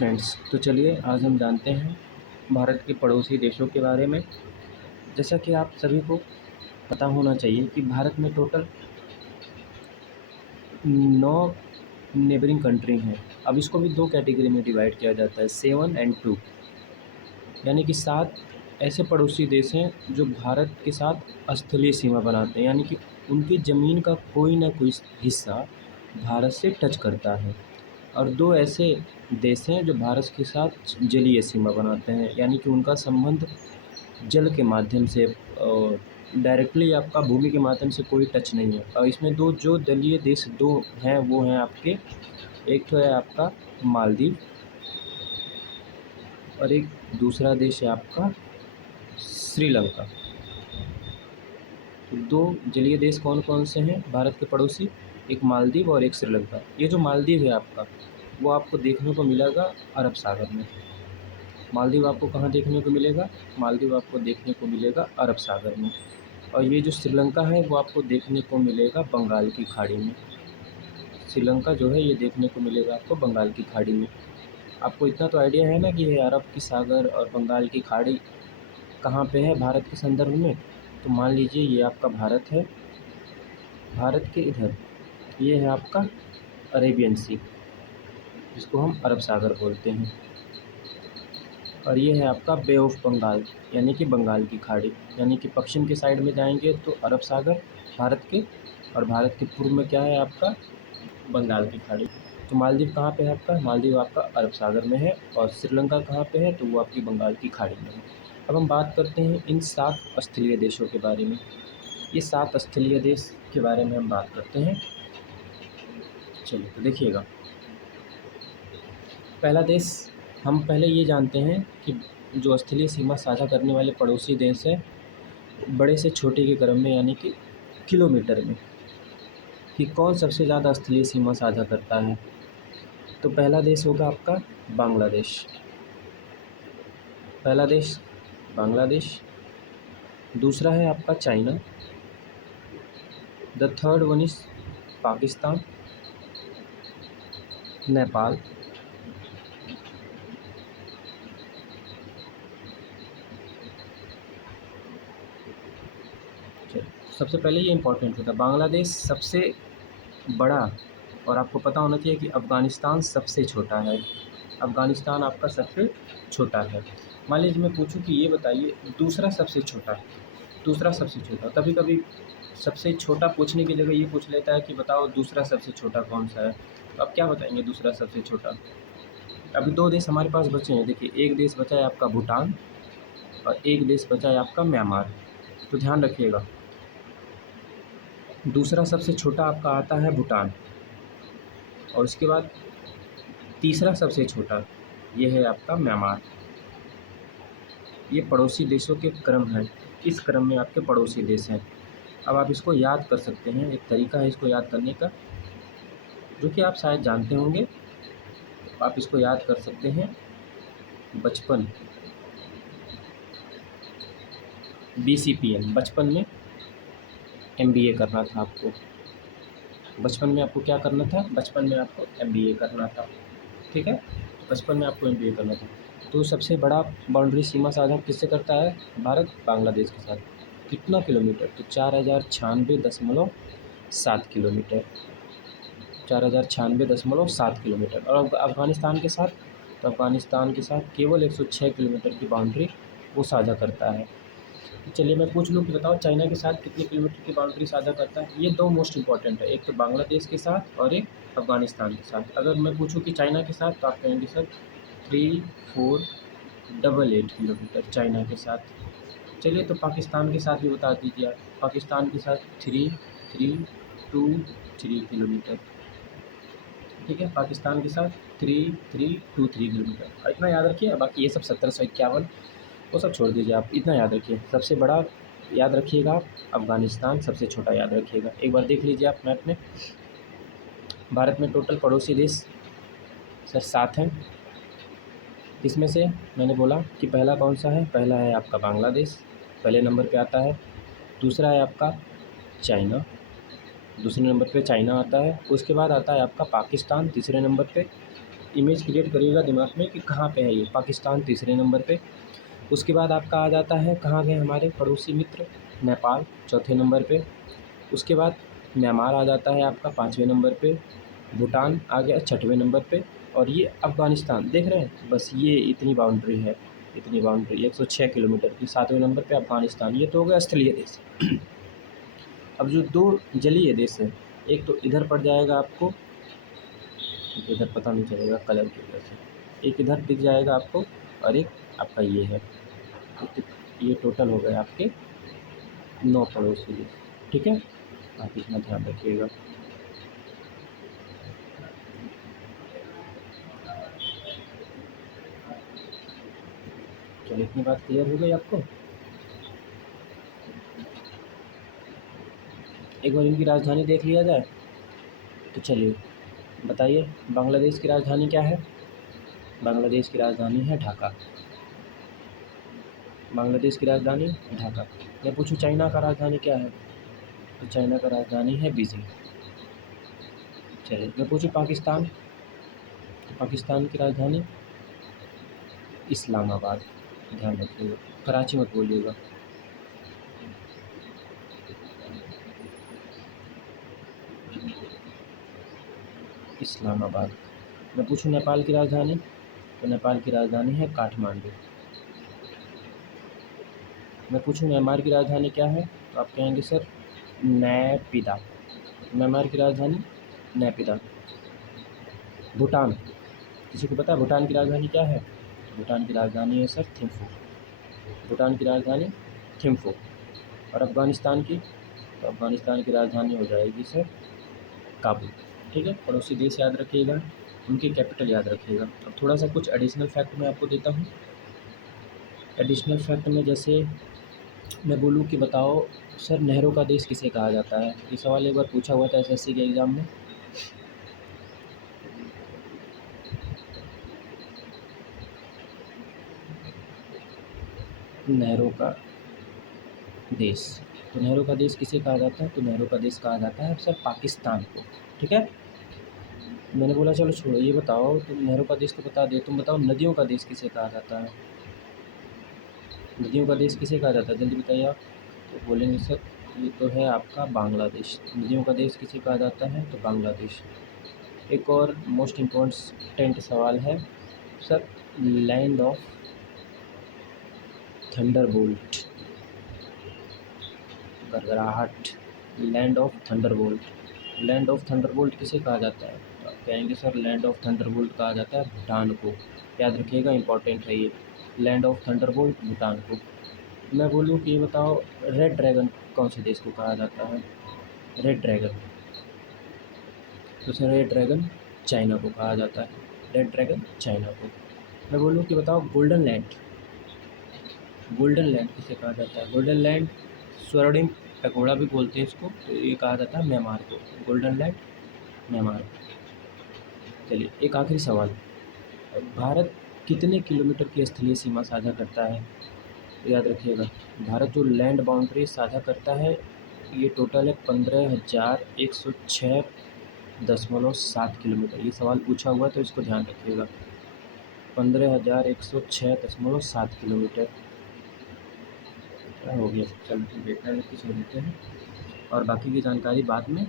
Friends, तो चलिए आज हम जानते हैं भारत के पड़ोसी देशों के बारे में। जैसा कि आप सभी को पता होना चाहिए कि भारत में टोटल 9 नेबरिंग कंट्री हैं। अब इसको भी 2 कैटेगरी में डिवाइड किया जाता है, 7 एंड 2, यानी कि 7 ऐसे पड़ोसी देश हैं जो भारत के साथ स्थलीय सीमा बनाते हैं, यानी कि उनकी ज़मीन का कोई ना कोई हिस्सा भारत से टच करता है। और 2 ऐसे देश हैं जो भारत के साथ जलीय सीमा बनाते हैं, यानी कि उनका संबंध जल के माध्यम से डायरेक्टली आपका भूमि के माध्यम से कोई टच नहीं है। और इसमें 2 जो जलीय देश 2 हैं वो हैं आपके, एक तो है आपका मालदीव और एक दूसरा देश है आपका श्रीलंका। तो 2 जलीय देश कौन कौन से हैं भारत के पड़ोसी? एक मालदीव और एक श्रीलंका। ये जो मालदीव है आपका, वो आपको देखने को मिलेगा अरब सागर में। मालदीव आपको कहाँ देखने को मिलेगा? मालदीव आपको देखने को मिलेगा अरब सागर में। और ये जो श्रीलंका है वो आपको देखने को मिलेगा बंगाल की खाड़ी में। श्रीलंका जो है ये देखने को मिलेगा आपको बंगाल की खाड़ी में। आपको इतना तो आइडिया है ना कि ये अरब की सागर और बंगाल की खाड़ी कहाँ पे है भारत के संदर्भ में? तो मान लीजिए ये आपका भारत है, भारत के इधर ये है आपका अरेबियन सी, जिसको हम अरब सागर बोलते हैं। और ये है आपका बे ऑफ बंगाल, यानी कि बंगाल की खाड़ी। यानी कि पश्चिम के साइड में जाएंगे तो अरब सागर भारत के, और भारत के पूर्व में क्या है आपका? बंगाल की खाड़ी। तो मालदीव कहाँ पे है आपका? मालदीव आपका अरब सागर में है। और श्रीलंका कहाँ पे है? तो वो आपकी बंगाल की खाड़ी में है। अब हम बात करते हैं इन 7 स्थलीय देशों के बारे में। ये 7 स्थलीय देश के बारे में हम बात करते हैं। चलिए तो देखिएगा, पहला देश हम पहले ये जानते हैं कि जो स्थलीय सीमा साझा करने वाले पड़ोसी देश हैं, बड़े से छोटे के क्रम में, यानी कि किलोमीटर में, कि कौन सबसे ज़्यादा स्थलीय सीमा साझा करता है। तो पहला देश होगा आपका बांग्लादेश। पहला देश बांग्लादेश। दूसरा है आपका China. The third one is Pakistan, Nepal, सबसे पहले ये इम्पोर्टेंट होता है, बांग्लादेश सबसे बड़ा। और आपको पता होना चाहिए कि अफ़गानिस्तान सबसे छोटा है। अफ़गानिस्तान आपका सबसे छोटा है। मान लीजिए मैं पूछूं कि ये बताइए दूसरा सबसे छोटा, दूसरा सबसे छोटा। कभी कभी सबसे छोटा पूछने की जगह ये पूछ लेता है कि बताओ दूसरा सबसे छोटा कौन सा है। तो आप क्या बताएंगे दूसरा सबसे छोटा? अभी 2 देश हमारे पास बचे हैं। देखिए, एक देश बचा है आपका भूटान और एक देश बचा है आपका म्यांमार। तो ध्यान रखिएगा, दूसरा सबसे छोटा आपका आता है भूटान, और उसके बाद तीसरा सबसे छोटा ये है आपका म्यांमार। ये पड़ोसी देशों के क्रम है, इस क्रम में आपके पड़ोसी देश हैं। अब आप इसको याद कर सकते हैं, एक तरीका है इसको याद करने का जो कि आप शायद जानते होंगे। आप इसको याद कर सकते हैं, बचपन BCPM, बचपन में MBA करना था आपको। बचपन में आपको क्या करना था? बचपन में आपको MBA करना था, ठीक है? बचपन में आपको MBA करना था। तो सबसे बड़ा बाउंड्री सीमा साझा किससे करता है भारत? बांग्लादेश के साथ। कितना किलोमीटर? तो 4096.7 किलोमीटर, 4096.7 किलोमीटर। और अफ़गानिस्तान के साथ, तो अफ़गानिस्तान के साथ केवल 106 किलोमीटर की बाउंड्री वो साझा करता है। तो चलिए मैं पूछ लूँ कि बताओ चाइना के साथ कितने किलोमीटर की बाउंड्री साझा करता है? ये 2 मोस्ट इंपॉर्टेंट है, एक तो बांग्लादेश के साथ और एक अफ़गानिस्तान के साथ। अगर मैं पूछूँ कि चाइना के साथ, तो आप कहेंगे सर 3488 किलोमीटर चाइना के साथ। चलिए तो पाकिस्तान के साथ भी बता दीजिए आप। पाकिस्तान के साथ 3323 किलोमीटर, ठीक है? पाकिस्तान के साथ 3323 किलोमीटर। इतना याद रखिए। बाकी ये सब 1751 वो सब छोड़ दीजिए, आप इतना याद रखिए। सबसे बड़ा याद रखिएगा आप, अफ़गानिस्तान। सबसे छोटा याद रखिएगा। एक बार देख लीजिए आप मैप में, भारत में टोटल पड़ोसी देश सर 7 हैं। इसमें से मैंने बोला कि पहला कौन सा है? पहला है आपका बांग्लादेश, पहले नंबर पे आता है। दूसरा है आपका चाइना, दूसरे नंबर पे चाइना आता है। उसके बाद आता है आपका पाकिस्तान तीसरे नंबर पे। इमेज क्रिएट करिएगा दिमाग में कि कहाँ पे है ये। पाकिस्तान तीसरे नंबर पे, उसके बाद आपका आ जाता है कहाँ गए हमारे पड़ोसी मित्र, नेपाल चौथे नंबर पे, उसके बाद म्यांमार आ जाता है आपका पाँचवें नंबर पे, भूटान आ गया छठवें नंबर पे, और ये अफ़गानिस्तान देख रहे हैं, बस ये इतनी बाउंड्री है, इतनी बाउंड्री 106 किलोमीटर की, सातवें नंबर पे अफ़गानिस्तान। ये तो हो गया स्थलीय देश। अब जो दो जलीय देश है, एक तो इधर पड़ जाएगा आपको, एक इधर पता नहीं चलेगा कलर की वजह से, एक इधर दिख जाएगा आपको और एक आपका ये है। तो ये टोटल हो गए आपके 9 पड़ोसी देश, ठीक है। आप इतना ध्यान रखिएगा। चलिए इतनी बात क्लियर हो गई आपको। एक बार इनकी राजधानी देख लिया जाए तो चलिए बताइए, बांग्लादेश की राजधानी क्या है? बांग्लादेश की राजधानी है ढाका। बांग्लादेश की राजधानी ढाका। मैं पूछूं चाइना का राजधानी क्या है? तो चाइना का राजधानी है बीजिंग। चलिए मैं पूछूं पाकिस्तान, तो पाकिस्तान की राजधानी इस्लामाबाद। ध्यान रखिएगा, कराची मत बोलिएगा। इस्लामाबाद। मैं पूछूं नेपाल की राजधानी, तो नेपाल की राजधानी है काठमांडू। मैं पूछूं म्यांमार की राजधानी क्या है, तो आप कहेंगे सर नैपीदा। म्यांमार की राजधानी नैपीदा। भूटान, किसी को पता है भूटान की राजधानी क्या है? भूटान की राजधानी है सर थिम्फू। भूटान की राजधानी थिम्फू। और अफ़गानिस्तान की, तो अफ़गानिस्तान की राजधानी हो जाएगी सर काबुल। ठीक है, पड़ोसी देश याद रखिएगा, उनकी कैपिटल याद रखिएगा। अब थोड़ा सा कुछ एडिशनल फैक्ट मैं आपको देता हूँ। एडिशनल फैक्ट में जैसे मैं बोलूँ कि बताओ सर नहरों का देश किसे कहा जाता है? ये सवाल एक बार पूछा हुआ था एसएससी के एग्ज़ाम में। नहरों का देश, तो नहरों का देश किसे कहा जाता है? तो नहरों का देश कहा जाता है सर पाकिस्तान को। ठीक है, मैंने बोला चलो छोड़ो ये बताओ, तुम नहरों का देश तो बता दे, तुम बताओ नदियों का देश किसे कहा जाता है? नदियों का देश किसे कहा जाता है, जल्दी बताइए आप। तो बोलेंगे सर ये तो है आपका बांग्लादेश। नदियों का देश किसे कहा जाता है? तो बांग्लादेश। एक और मोस्ट इम्पोर्टेंट सवाल है सर, लैंड ऑफ थंडरबोल्ट, गड़गड़ाहट, land of Thunderbolt. Land of Thunderbolt किसे कहा जाता है? तो आप कहेंगे सर लैंड ऑफ थंडरबोल्ट कहा जाता है भूटान को। याद रखिएगा, इंपॉर्टेंट है ये, लैंड ऑफ थंडरबोल्ट भूटान को। मैं बोलूँ कि ये बताओ रेड ड्रैगन कौन से देश को कहा जाता है? रेड ड्रैगन, तो सर रेड ड्रैगन चाइना को कहा जाता है। रेड ड्रैगन चाइना को। मैं बोलूँ कि बताओ गोल्डन लैंड, गोल्डन लैंड किसे कहा जाता है? गोल्डन लैंड, स्वर्णिम पैगोडा भी बोलते हैं इसको, तो ये कहा जाता है म्यांमार को। Golden land Myanmar. चलिए एक आखिरी सवाल, भारत कितने किलोमीटर की स्थलीय सीमा साझा करता है? याद रखिएगा, भारत जो लैंड बाउंड्री साझा करता है ये टोटल है 15,106.7 किलोमीटर। ये सवाल पूछा हुआ तो इसको ध्यान रखिएगा, 15,106.7 किलोमीटर। क्या हो गया, चलो ठीक है, इतना लिख के छोड़ देते हैं और बाकी की जानकारी बाद में